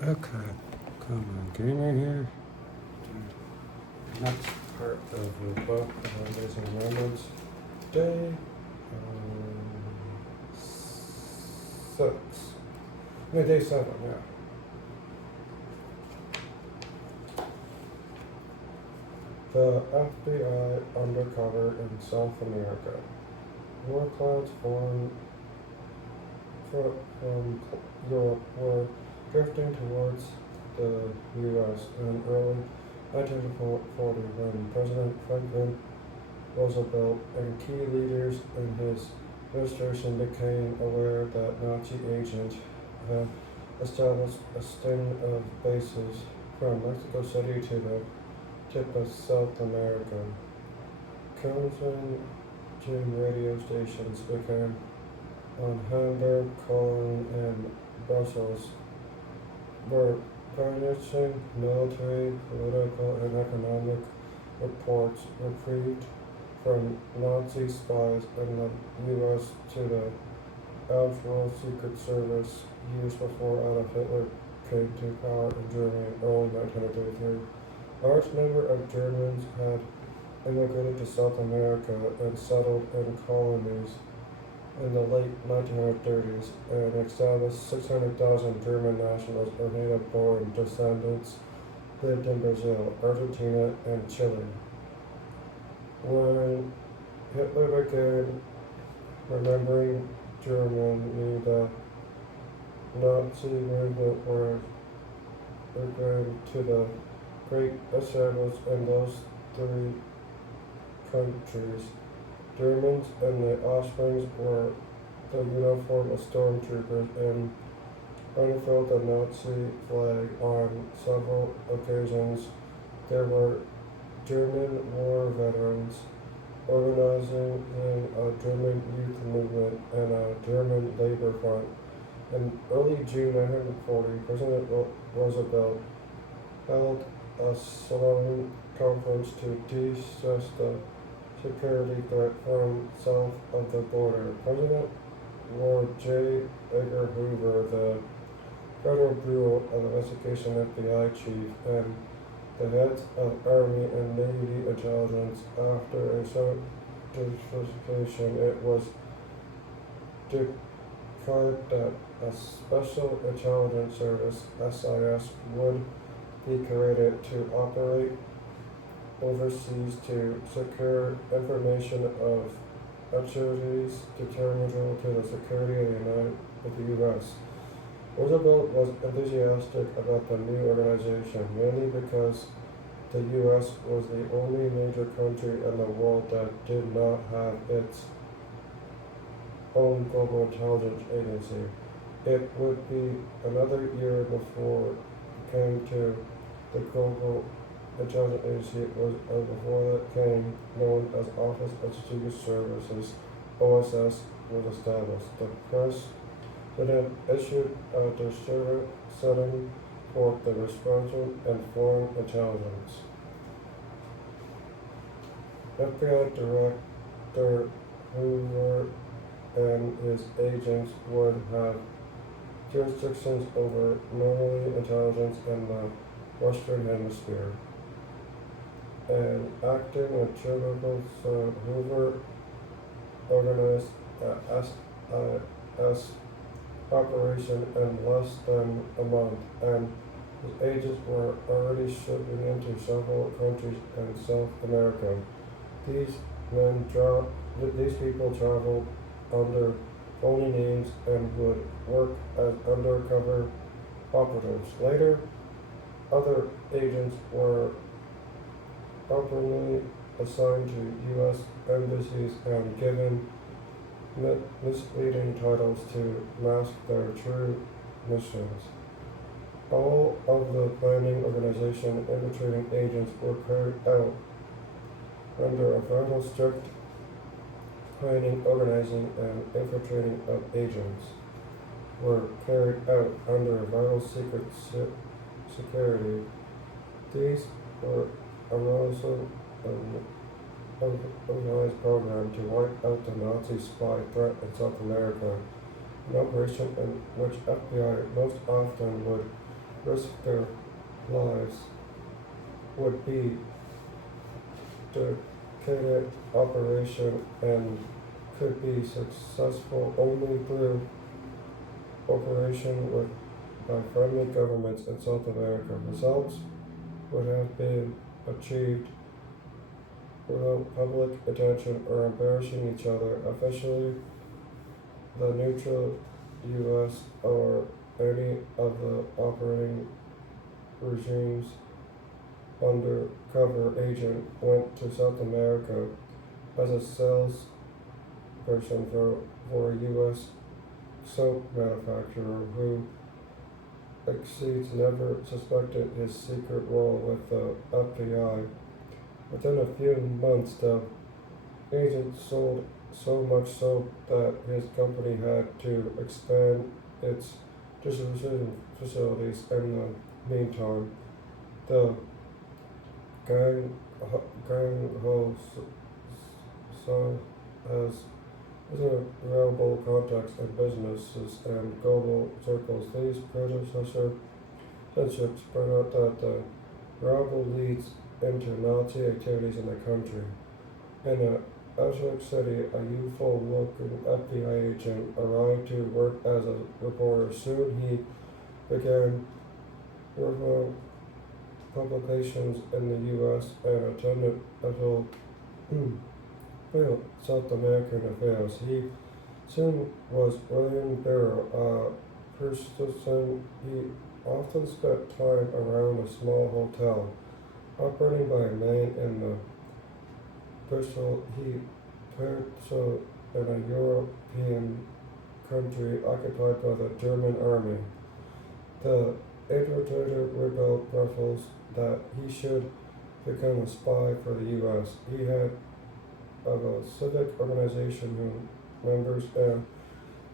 Okay, come on, getting right here. Next part of the book, Amazing Remberce, day 6. No, day 7, yeah. The FBI undercover in South America. War clouds from Europe were drifting towards the U.S. in early 1940 when President Franklin Roosevelt and key leaders in his administration became aware that Nazi agents had established a string of bases from Mexico City to the tip of South America. Counseling radio stations began on Hamburg, Cologne, and Brussels were furnishing military, political, and economic reports retrieved from Nazi spies in the U.S. to the actual Secret Service used before Adolf Hitler came to power in Germany in early 1933. A large number of Germans had immigrated to South America and settled in colonies in the late 1930s and established 600,000 German nationals or native-born descendants lived in Brazil, Argentina, and Chile. When Hitler began remembering Germany, the Nazi movement were began to the great established in those 3 countries. Germans and the offsprings wore the uniform of stormtroopers and unfurled the Nazi flag on several occasions. There were German war veterans organizing in a German youth movement and a German labor front. In early June 1940, President Roosevelt held a solemn conference to de-stress the security threat from south of the border. President Lord J. Edgar Hoover, the Federal Bureau of Investigation FBI chief, and the heads of Army and Navy intelligence, after a certification, it was declared that a Special Intelligence Service, SIS, would be created to operate overseas to secure information of activities detrimental to the security of the U.S. Roosevelt was enthusiastic about the new organization, mainly because the U.S. was the only major country in the world that did not have its own global intelligence agency. It would be another year before it came to the global intelligence agency before that came, known as Office of Secret Services, OSS, was established. The President issued a directive setting forth the responsibility and foreign intelligence. FBI Director Hoover and his agents would have jurisdictions over military intelligence in the Western Hemisphere. And acting with Chemical Hoover organized a S operation in less than a month, and his agents were already shipping into several countries in South America. These people traveled under phony names and would work as undercover operatives. Later, other agents were openly assigned to U.S. embassies and given misleading titles to mask their true missions. All of the planning, organization, and infiltrating agents were carried out under a very strict planning, organizing, and infiltrating of agents were carried out under a vital secret security. These were a also organized program to wipe out the Nazi spy threat in South America, an operation in which FBI most often would risk their lives would be dedicated operation and could be successful only through cooperation with by friendly governments in South America. Results would have been achieved without public attention or embarrassing each other. Officially, the neutral U.S. or any of the operating regimes undercover agent went to South America as a salesperson for a U.S. soap manufacturer who exceeds never suspected his secret role with the FBI. Within a few months, the agent sold so much soap that his company had to expand its distribution facilities. In the meantime, the gang ho so has available contacts in businesses and global circles. These predecessor friendships spread out that the rival leads into Nazi activities in the country. In a Ashok City, a youthful looking FBI agent arrived to work as a reporter. Soon he began working publications in the U.S. and attended until South American affairs. He soon was Remberce, a person he often spent time around a small hotel. Operating by a man in the Bristol, he paired so in a European country occupied by the German army. The infiltrator rebelled Brussels that he should become a spy for the U.S. He had of a civic organization who members and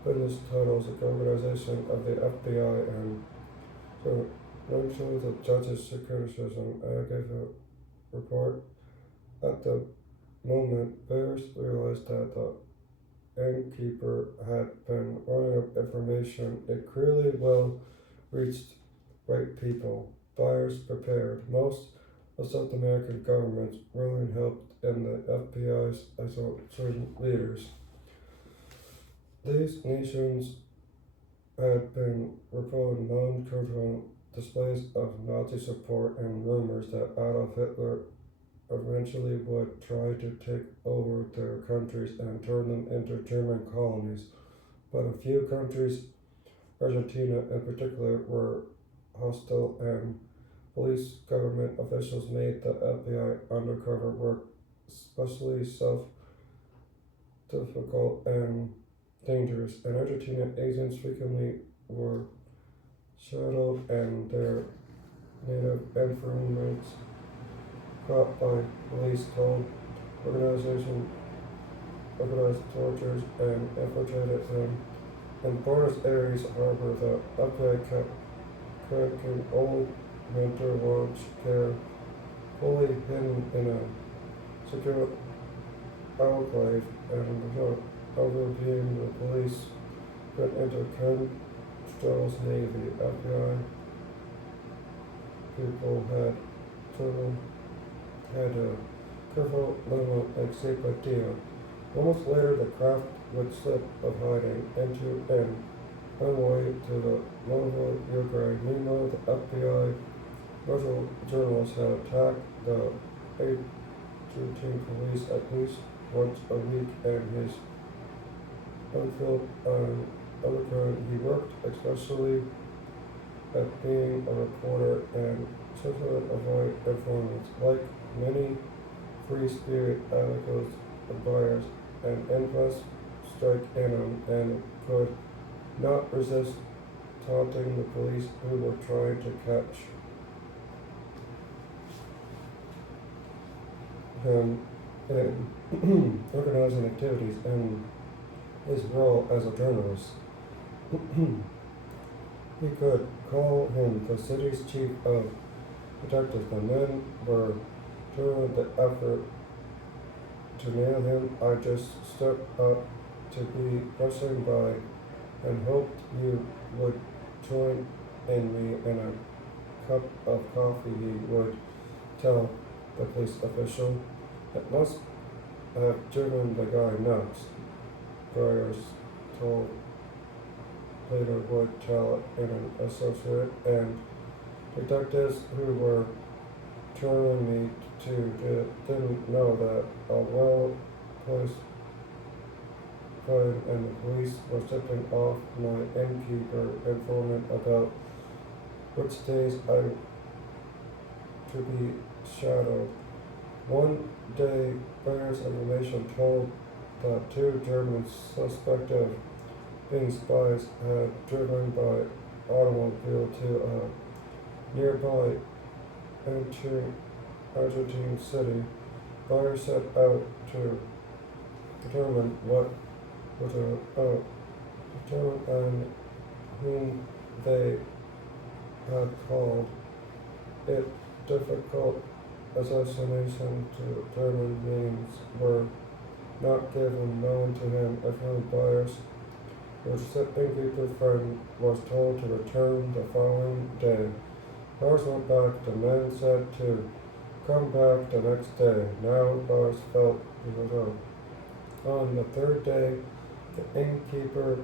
business titles the organization of the FBI and so eventually the judge's criticism. I gave a report at the moment. Bears realized that the innkeeper had been running up information. It clearly well reached right people. Buyers prepared. Most of South American governments willing helped in the FBI's as certain leaders. These nations had been reporting non-controversial displays of Nazi support and rumors that Adolf Hitler eventually would try to take over their countries and turn them into German colonies. But a few countries, Argentina in particular, were hostile, and police government officials made the FBI undercover work especially difficult and dangerous. In Argentina, agents frequently were shadowed and their native informants caught by police told organized tortures and infiltrated them. In Buenos Aires harbor, the FBI kept cracking old winter watch care fully hidden in a secure enclave, and without overbeing the police went into Ken Stroll's Navy. FBI people had a careful level and safe idea. Moments later, the craft would slip of hiding into an runway to the Louisville Uruguay. Meanwhile, the FBI Russian journalists had attacked the Argentine police at least once a week, and his unfilled underground. He worked especially at being a reporter and certainly avoid informants. Like many free spirit advocates and buyers, an interest strike in him and could not resist taunting the police who were trying to catch him in organizing activities and his role as a journalist. He could call him the city's chief of detectives. The men were doing the effort to nail him. I just stepped up to be passing by and hoped you would join in me in a cup of coffee, he would tell the police official. It must have driven the guy nuts, Byers told later would tell an associate, and detectives who were trailing me didn't know that a well-placed crime and the police were tipping off my innkeeper informant about which days I to be shadowed. One day, Byers' information told that two Germans suspected of being spies had driven by automobile to a nearby Argentine city. Byers set out to determine what was determine and whom they had called it difficult assassination to determine names were not given known to him of whom Byers, which innkeeper friend, was told to return the following day. Byers went back. The man said to come back the next day. Now Byers felt he was out. On the third day, the innkeeper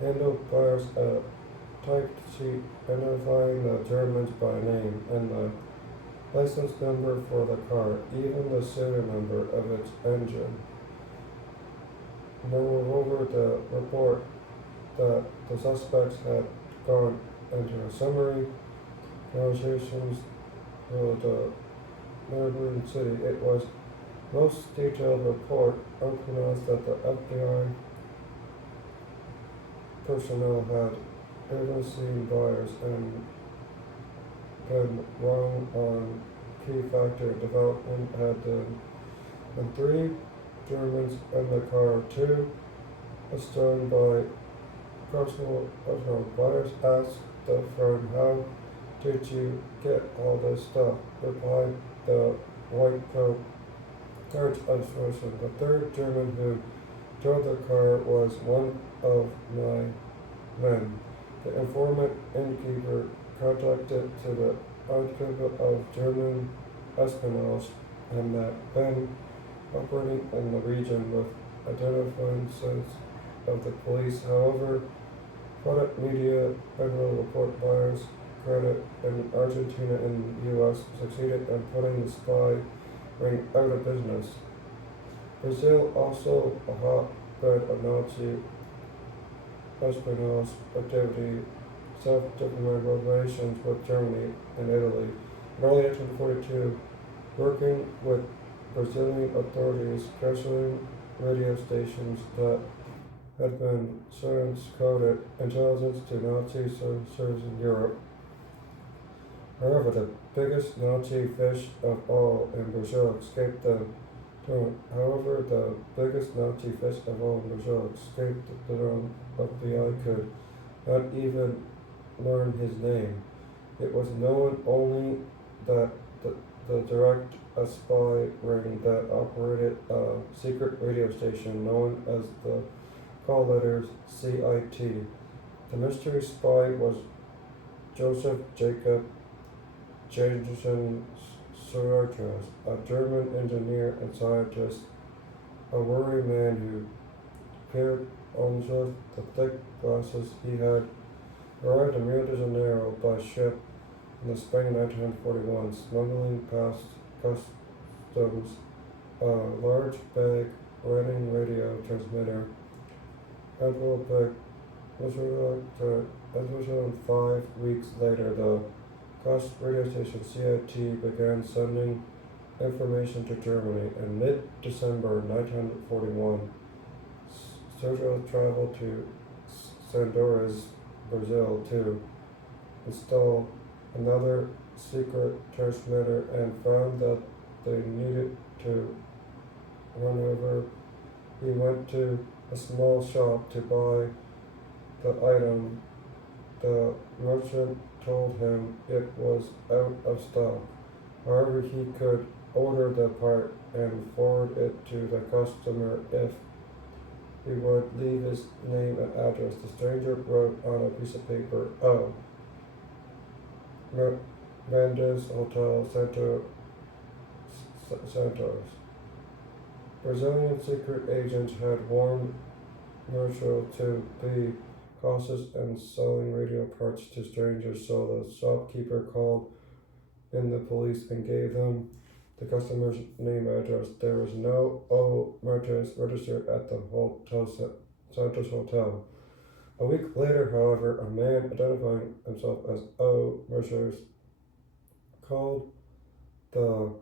handed Byers a typed sheet identifying the Germans by name and the license number for the car, even the serial number of its engine. Moreover, the report that the suspects had gone into a summary negotiations for the neighboring city. It was most detailed report, unpronounced that the FBI personnel had even seen Byers and been wrong on key factor development had been, and three Germans in the car, two astern by personal Byers asked the friend, how did you get all this stuff? Replied the white coat carriage administration. The third German who drove the car was one of my men. The informant innkeeper contacted to the outfit of German espionage and that been operating in the region with identifying sense of the police. However, product media federal report Byers credit in Argentina and the U.S. succeeded in putting the spy ring out of business. Brazil, also a hotbed of Nazi espionage activity, self-diplomatic relations with Germany and Italy. In early 1842, working with Brazilian authorities, pressuring radio stations that had been coded intelligence to Nazi services in Europe. However, the biggest Nazi fish of all in Brazil escaped the throne. However, the biggest Nazi fish of all in Brazil escaped the throne. FBI could not even learn his name. It was known only that the direct a spy ring that operated a secret radio station known as the call letters CIT. The mystery spy was Joseph Jacob Janssen Suarez, a German engineer and scientist, a worried man who peered under the thick glasses. He had arrived in Rio de Janeiro by ship in the spring of 1941, smuggling past customs a large bag running radio transmitter. Envelope was returned 5 weeks later. The Coast radio station CIT began sending information to Germany. In mid-December 1941, Sergio traveled to Sandoras, Brazil, to install another secret transmitter and found that they needed to run over. He went to a small shop to buy the item. The merchant told him it was out of stock. However, he could order the part and forward it to the customer if he would leave his name and address. The stranger wrote on a piece of paper, Remberce Hotel Santos. Brazilian secret agents had warned Marshall to be cautious in selling radio parts to strangers, so the shopkeeper called in the police and gave them the customer's name and address. There was no O. Martinez registered at the Santos Hotel. A week later, however, a man identifying himself as O. Martinez called the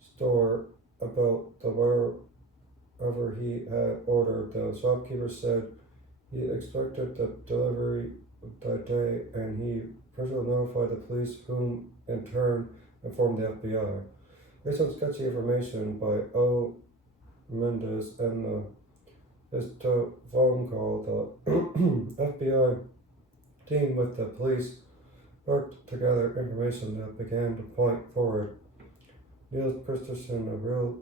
store about the wherever he had ordered. The shopkeeper said he expected the delivery that day, and he personally notified the police, whom in turn informed the FBI. Based on sketchy information by O. Mendes and his phone call, the FBI team with the police worked together information that began to point forward. Niels Christensen, a real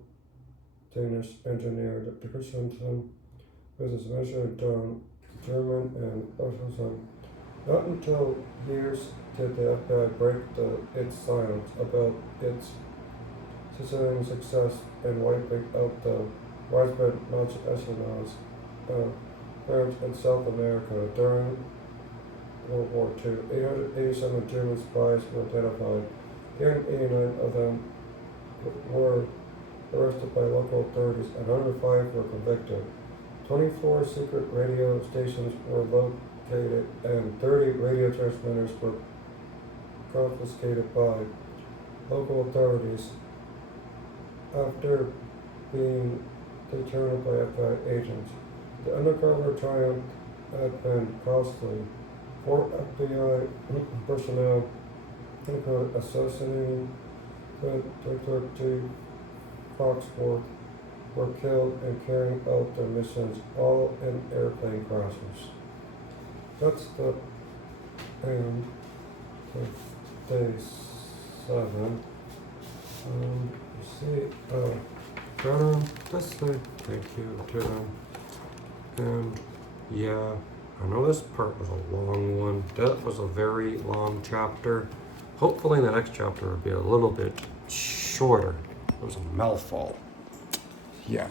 Danish engineer, Dr. Christensen, business administrator, German, and Ocean. Not until years did the FBI break its silence about its Sicilian success in wiping out the widespread multinationals France and South America during World War II. 887 German spies were identified. 389 of them were arrested by local authorities, and 105 were convicted. 24 secret radio stations were located, and 30 radio transmitters were confiscated by local authorities after being determined by FBI agents. The undercover triumph had been costly. 4 FBI personnel included assassinating Dr. T. Foxworth were killed and carrying out their missions, all in airplane crashes. That's the end of day 7. Let's say thank you to them. And yeah, I know this part was a long one. That was a very long chapter. Hopefully the next chapter will be a little bit shorter. It was a mouthful. Yeah.